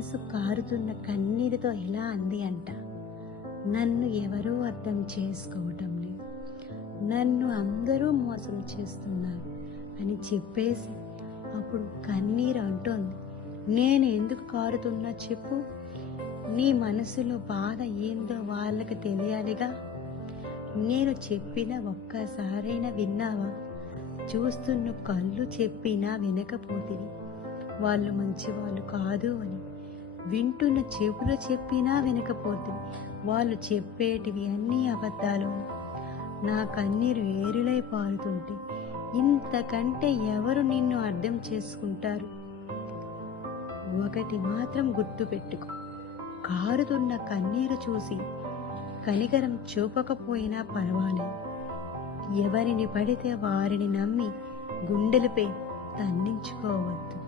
మనసు కారుతున్న కన్నీరుతో ఇలా అంది అంట, నన్ను ఎవరూ అర్థం చేసుకోవటం లేదు, నన్ను అందరూ మోసం చేస్తున్నారు అని చెప్పేసి అప్పుడు కన్నీరు అంటోంది, నేను ఎందుకు కారుతున్నా చెప్పు, నీ మనసులో బాధ ఏందో వాళ్ళకి తెలియాలిగా, నేను చెప్పిన ఒక్కసారైనా విన్నావా, చూస్తున్న కళ్ళు చెప్పినా వినకపోతివి, వాళ్ళు మంచివాళ్ళు కాదు అని, వింటున్న చెవులు చెప్పినా వినకపోతివి, వాళ్ళు చెప్పేటివి అన్నీ అబద్ధాలు. నా కన్నీరు ఏరులై పారుతుంటే ఇంతకంటే ఎవరు నిన్ను అర్థం చేసుకుంటారు. ఒకటి మాత్రం గుర్తుపెట్టుకో, కారుతున్న కన్నీరు చూసి కనికరం చూపకపోయినా పర్వాలేదు, ఎవరిని పడితే వారిని నమ్మి గుండెలపై తన్నించుకోవద్దు.